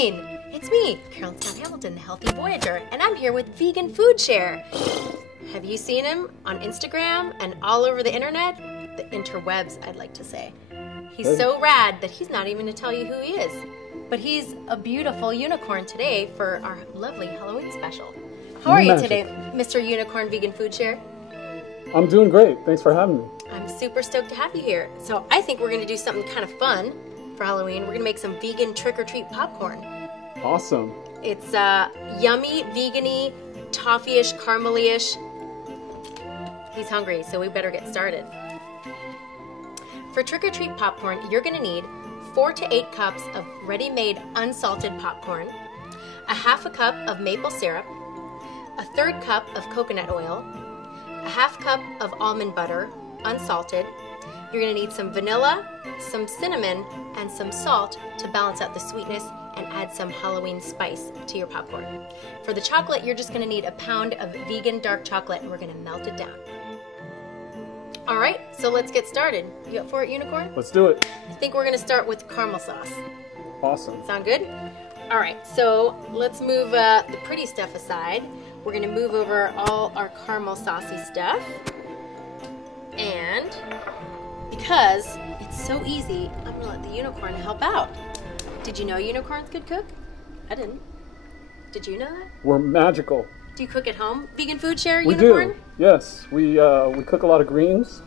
Halloween! It's me, Carolyn Hamilton, the Healthy Voyager, and I'm here with Vegan Food Share. Have you seen him on Instagram and all over the internet? The interwebs, I'd like to say. He's so rad that he's not even going to tell you who he is. But he's a beautiful unicorn today for our lovely Halloween special. How are you today, Mr. Unicorn Vegan Food Share? I'm doing great. Thanks for having me. I'm super stoked to have you here. So I think we're going to do something kind of fun for Halloween. We're going to make some vegan trick-or-treat popcorn. Awesome. It's yummy, vegan-y, toffee-ish, caramely-ish. He's hungry, so we better get started. For trick-or-treat popcorn, you're going to need 4 to 8 cups of ready-made unsalted popcorn, a half a cup of maple syrup, a 1/3 cup of coconut oil, a half cup of almond butter, unsalted. You're going to need some vanilla, some cinnamon, and some salt to balance out the sweetness and add some Halloween spice to your popcorn. For the chocolate, you're just going to need a pound of vegan dark chocolate, and we're going to melt it down. All right, so let's get started. You up for it, Unicorn? Let's do it. I think we're going to start with caramel sauce. Awesome. Sound good? All right, so let's move the pretty stuff aside. We're going to move over all our caramel saucy stuff. And because it's so easy, I'm going to let the unicorn help out. Did you know unicorns could cook? I didn't. Did you know that? We're magical. Do you cook at home? Vegan Food Share, We Unicorn? do. Yes. We cook a lot of greens.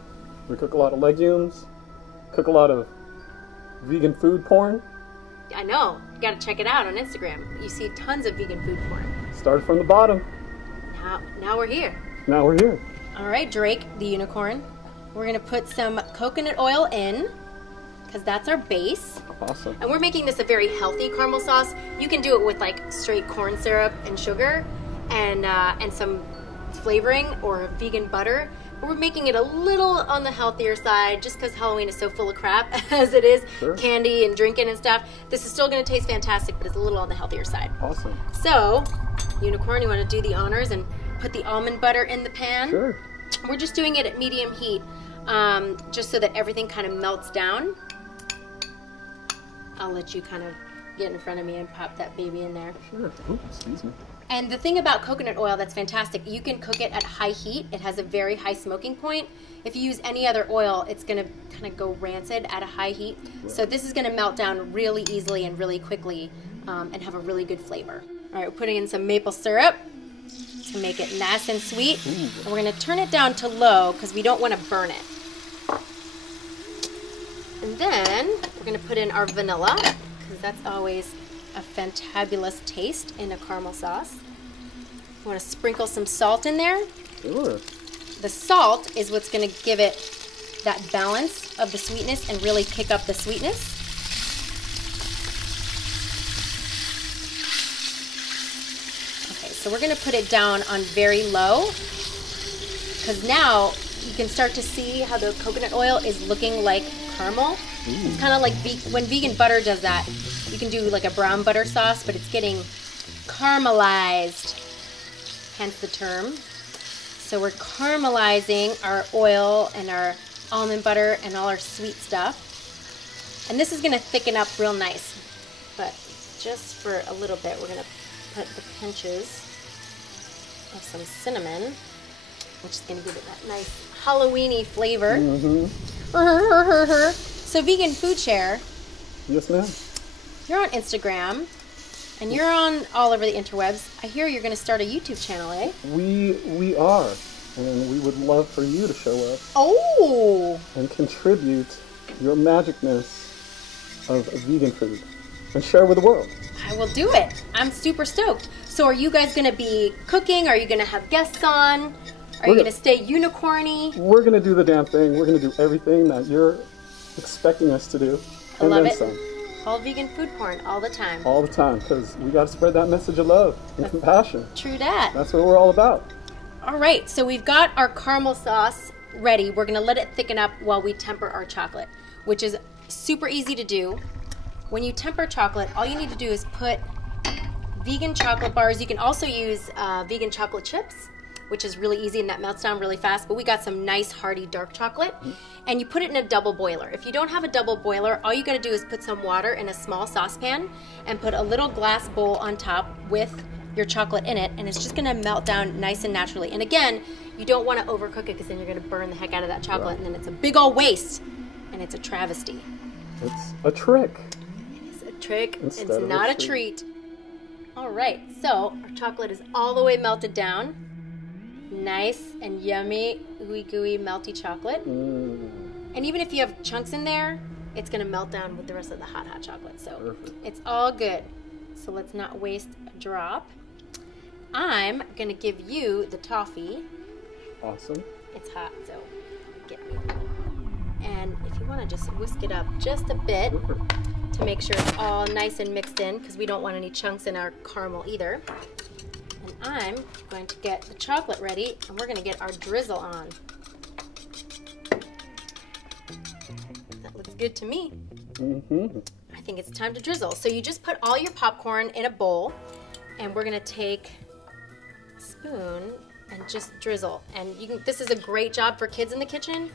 We cook a lot of legumes. Cook a lot of vegan food porn. I know. You got to check it out on Instagram. You see tons of vegan food porn. Started from the bottom. Now we're here. Now we're here. All right, Drake, the unicorn. We're going to put some coconut oil in, because that's our base. Awesome. And we're making this a very healthy caramel sauce. You can do it with like straight corn syrup and sugar and some flavoring or vegan butter. But we're making it a little on the healthier side just because Halloween is so full of crap as it is. Sure. Candy and drinking and stuff. This is still going to taste fantastic, but it's a little on the healthier side. Awesome. So, Unicorn, you want to do the honors and put the almond butter in the pan? Sure. We're just doing it at medium heat just so that everything kind of melts down. I'll let you kind of get in front of me and pop that baby in there. Sure. Ooh, excuse me. And the thing about coconut oil that's fantastic, you can cook it at high heat. It has a very high smoking point. If you use any other oil, it's going to kind of go rancid at a high heat. Right. So this is going to melt down really easily and really quickly and have a really good flavor. All right, we're putting in some maple syrup to make it nice and sweet. Ooh. And we're going to turn it down to low because we don't want to burn it. And then we're going to put in our vanilla because that's always a fantabulous taste in a caramel sauce. You want to sprinkle some salt in there. Sure. The salt is what's going to give it that balance of the sweetness and really kick up the sweetness. Okay, so we're going to put it down on very low because now you can start to see how the coconut oil is looking like caramel. Ooh. It's kind of like when vegan butter does that. You can do like a brown butter sauce, but it's getting caramelized, hence the term. So we're caramelizing our oil and our almond butter and all our sweet stuff. And this is going to thicken up real nice. But just for a little bit, we're going to put the pinches of some cinnamon, which is going to give it that nice Halloween-y flavor. Mm-hmm. So Vegan Food Share. Yes, ma'am. You're on Instagram, and you're on all over the interwebs. I hear you're going to start a YouTube channel, eh? We are, and we would love for you to show up. Oh! And contribute your magicness of vegan food and share with the world. I will do it. I'm super stoked. So are you guys going to be cooking? Are you going to have guests on? Are you going to stay unicorny? We're going to do the damn thing. We're going to do everything that you're expecting us to do. I love it. All vegan food porn all the time. All the time, because we got to spread that message of love and compassion. True that. That's what we're all about. All right, so we've got our caramel sauce ready. We're going to let it thicken up while we temper our chocolate, which is super easy to do. When you temper chocolate, all you need to do is put vegan chocolate bars. You can also use vegan chocolate chips, which is really easy and that melts down really fast, but we got some nice hearty dark chocolate, and you put it in a double boiler. If you don't have a double boiler, all you gotta do is put some water in a small saucepan and put a little glass bowl on top with your chocolate in it, and it's just gonna melt down nice and naturally. And again, you don't wanna overcook it because then you're gonna burn the heck out of that chocolate, and then it's a big old waste, and it's a travesty. It's a trick. It is a trick, it's not a treat. All right, so our chocolate is all the way melted down. Nice and yummy, ooey gooey, melty chocolate. And even if you have chunks in there, it's gonna melt down with the rest of the hot chocolate. So perfect. It's all good. So let's not waste a drop. I'm gonna give you the toffee. Awesome. It's hot, so get me. And if you wanna just whisk it up just a bit to make sure it's all nice and mixed in, because we don't want any chunks in our caramel either. And I'm going to get the chocolate ready, and we're going to get our drizzle on. That looks good to me. I think it's time to drizzle. So you just put all your popcorn in a bowl, and we're going to take a spoon and just drizzle. And you can, this is a great job for kids in the kitchen,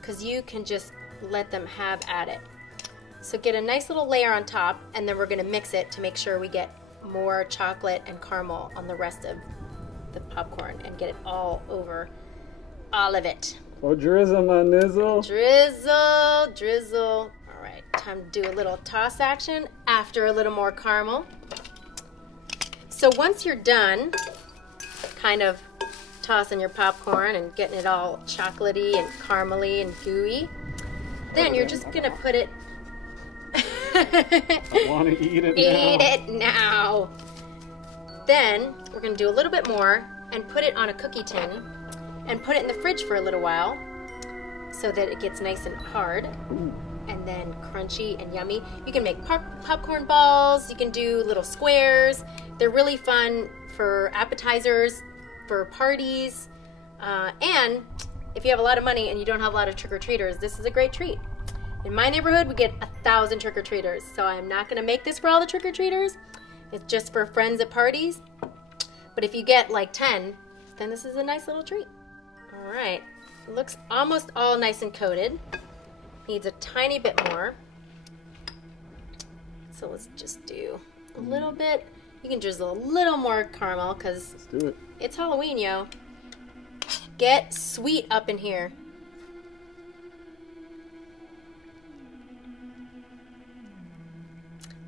because you can just let them have at it. So get a nice little layer on top, and then we're going to mix it to make sure we get more chocolate and caramel on the rest of the popcorn and get it all over all of it. Oh, drizzle, my nizzle. Drizzle, drizzle. All right, time to do a little toss action after a little more caramel. So once you're done kind of tossing your popcorn and getting it all chocolatey and caramely and gooey, then you're just gonna put it I want to eat it now. Eat it now. Then we're going to do a little bit more and put it on a cookie tin and put it in the fridge for a little while so that it gets nice and hard. And then crunchy and yummy. You can make popcorn balls. You can do little squares. They're really fun for appetizers, for parties. And if you have a lot of money and you don't have a lot of trick-or-treaters, this is a great treat. In my neighborhood, we get 1,000 trick-or-treaters, so I'm not gonna make this for all the trick-or-treaters. It's just for friends at parties. But if you get like 10, then this is a nice little treat. All right, it looks almost all nice and coated. Needs a tiny bit more. So let's just do a little bit. You can drizzle a little more caramel because Let's do it. It's Halloween, yo. Get sweet up in here.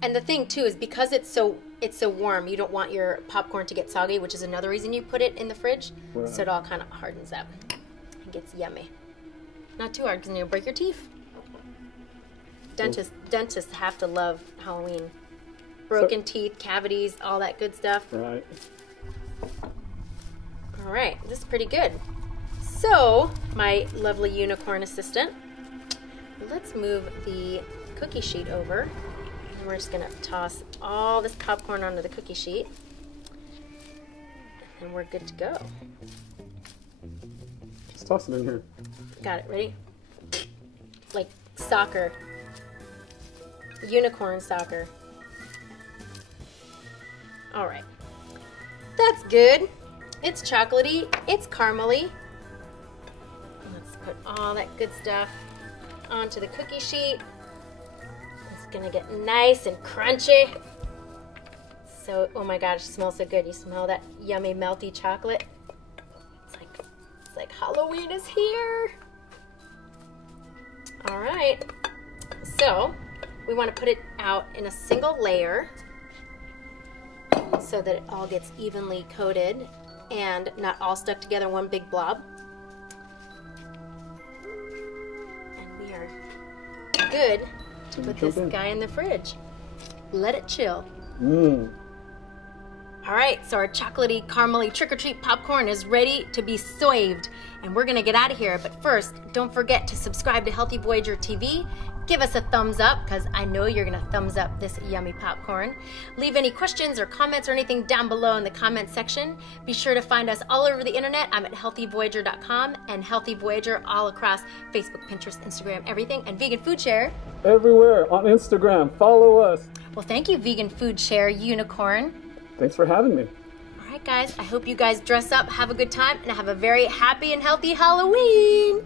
And the thing too is because it's so warm, you don't want your popcorn to get soggy, which is another reason you put it in the fridge, right. So it all kind of hardens up and gets yummy. Not too hard because then you'll break your teeth. Dentists have to love Halloween. Broken teeth, cavities, all that good stuff. Right. All right, this is pretty good. So, my lovely unicorn assistant, let's move the cookie sheet over. We're just gonna toss all this popcorn onto the cookie sheet, and we're good to go. Just toss it in here. Got it, ready? Like soccer. Unicorn soccer. All right. That's good. It's chocolatey, it's caramely. Let's put all that good stuff onto the cookie sheet. It's gonna get nice and crunchy. So, oh my gosh, it smells so good. You smell that yummy, melty chocolate? It's like Halloween is here. All right, so we want to put it out in a single layer so that it all gets evenly coated and not all stuck together in one big blob. And we are good to put this guy in the fridge. Let it chill. All right, so our chocolatey, caramely trick-or-treat popcorn is ready to be served, and we're gonna get out of here. But first, don't forget to subscribe to Healthy Voyager TV. Give us a thumbs up, because I know you're gonna thumbs up this yummy popcorn. Leave any questions or comments or anything down below in the comment section. Be sure to find us all over the internet. I'm at healthyvoyager.com and Healthy Voyager all across Facebook, Pinterest, Instagram, everything, and Vegan Food Share. Everywhere on Instagram. Follow us. Well, thank you, Vegan Food Share Unicorn. Thanks for having me. All right. right, guys, I hope you guys dress up, have a good time, and have a very happy and healthy Halloween.